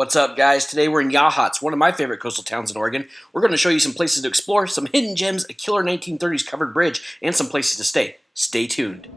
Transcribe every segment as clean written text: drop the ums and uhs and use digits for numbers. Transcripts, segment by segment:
What's up, guys? Today we're in Yachats, one of my favorite coastal towns in Oregon. We're going to show you some places to explore, some hidden gems, a killer 1930s covered bridge, and some places to stay. Stay tuned.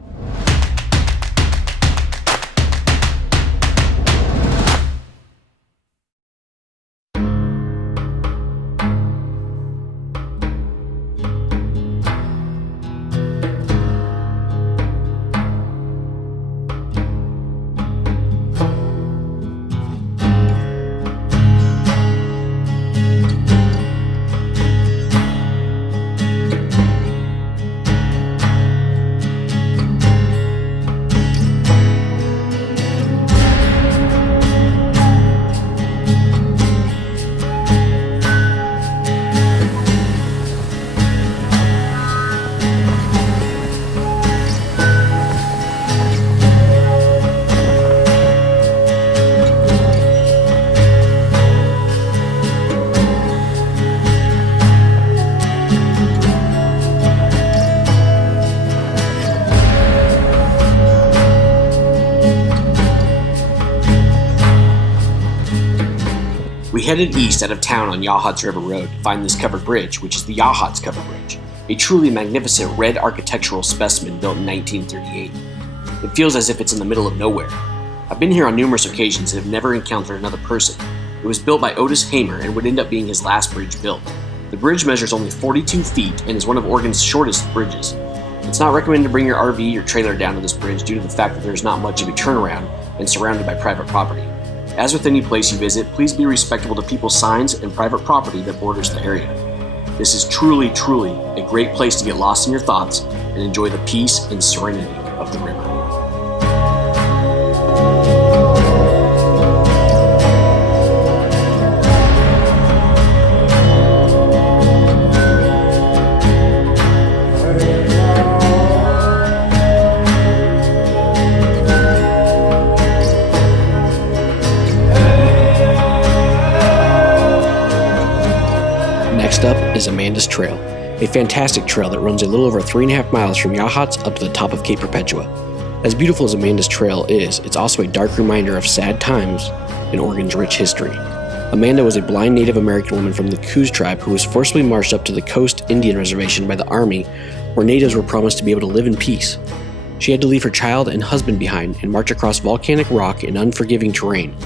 We headed east out of town on Yachats River Road to find this covered bridge, which is the Yachats Covered Bridge, a truly magnificent red architectural specimen built in 1938. It feels as if it's in the middle of nowhere. I've been here on numerous occasions and have never encountered another person. It was built by Otis Hamer and would end up being his last bridge built. The bridge measures only 42 feet and is one of Oregon's shortest bridges. It's not recommended to bring your RV or trailer down to this bridge due to the fact that there's not much of a turnaround and surrounded by private property. As with any place you visit, please be respectful to people's signs and private property that borders the area. This is truly a great place to get lost in your thoughts and enjoy the peace and serenity of the river. Next up is Amanda's Trail, a fantastic trail that runs a little over 3.5 miles from Yachats up to the top of Cape Perpetua. As beautiful as Amanda's Trail is, it's also a dark reminder of sad times in Oregon's rich history. Amanda was a blind Native American woman from the Coos tribe who was forcibly marched up to the Coast Indian Reservation by the Army, where natives were promised to be able to live in peace. She had to leave her child and husband behind and march across volcanic rock and unforgiving terrain,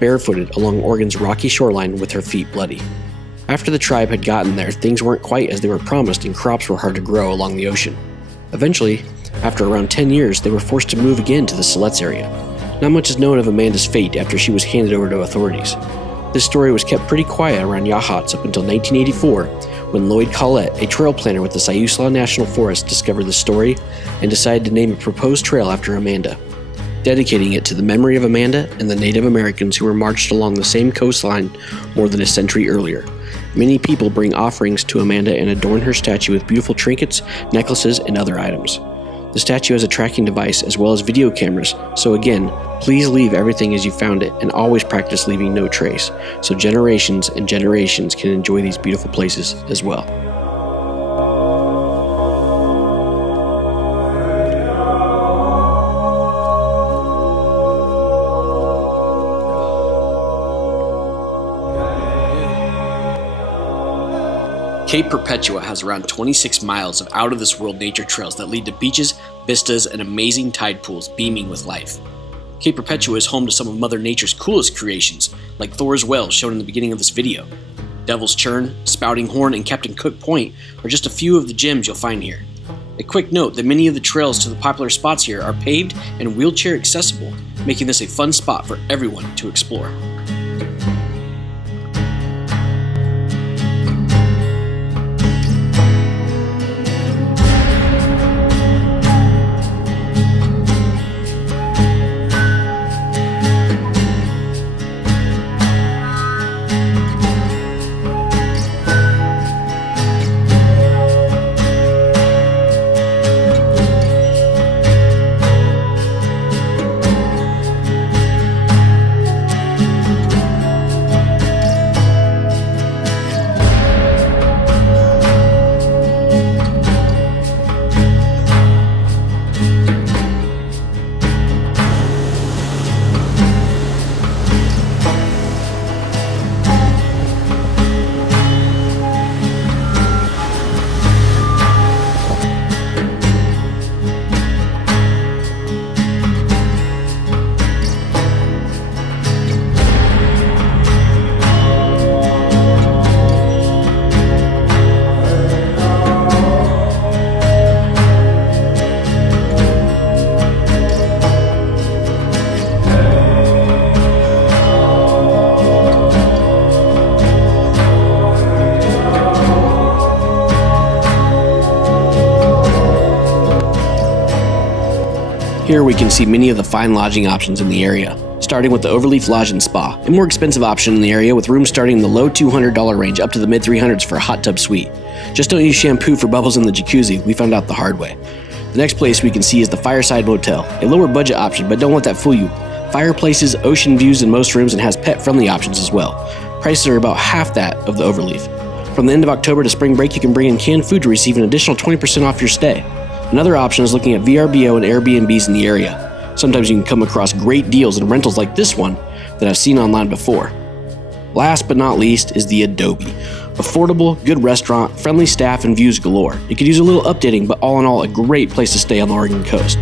barefooted along Oregon's rocky shoreline with her feet bloody. After the tribe had gotten there, things weren't quite as they were promised and crops were hard to grow along the ocean. Eventually, after around 10 years, they were forced to move again to the Siletz area. Not much is known of Amanda's fate after she was handed over to authorities. This story was kept pretty quiet around Yachats up until 1984, when Lloyd Collette, a trail planner with the Siuslaw National Forest, discovered the story and decided to name a proposed trail after Amanda, dedicating it to the memory of Amanda and the Native Americans who were marched along the same coastline more than a century earlier. Many people bring offerings to Amanda and adorn her statue with beautiful trinkets, necklaces, and other items. The statue has a tracking device as well as video cameras, so again, please leave everything as you found it and always practice leaving no trace, so generations and generations can enjoy these beautiful places as well. Cape Perpetua has around 26 miles of out-of-this-world nature trails that lead to beaches, vistas, and amazing tide pools beaming with life. Cape Perpetua is home to some of Mother Nature's coolest creations, like Thor's well shown in the beginning of this video. Devil's Churn, Spouting Horn, and Captain Cook Point are just a few of the gems you'll find here. A quick note that many of the trails to the popular spots here are paved and wheelchair accessible, making this a fun spot for everyone to explore. Here we can see many of the fine lodging options in the area, starting with the Overleaf Lodge and Spa, a more expensive option in the area with rooms starting in the low $200 range up to the mid $300s for a hot tub suite. Just don't use shampoo for bubbles in the jacuzzi, we found out the hard way. The next place we can see is the Fireside Motel, a lower budget option, but don't let that fool you. Fireplaces, ocean views in most rooms, and has pet-friendly options as well. Prices are about half that of the Overleaf. From the end of October to spring break, you can bring in canned food to receive an additional 20% off your stay. Another option is looking at VRBO and Airbnbs in the area. Sometimes you can come across great deals and rentals like this one that I've seen online before. Last but not least is the Adobe. Affordable, good restaurant, friendly staff, and views galore. You could use a little updating, but all in all, a great place to stay on the Oregon coast.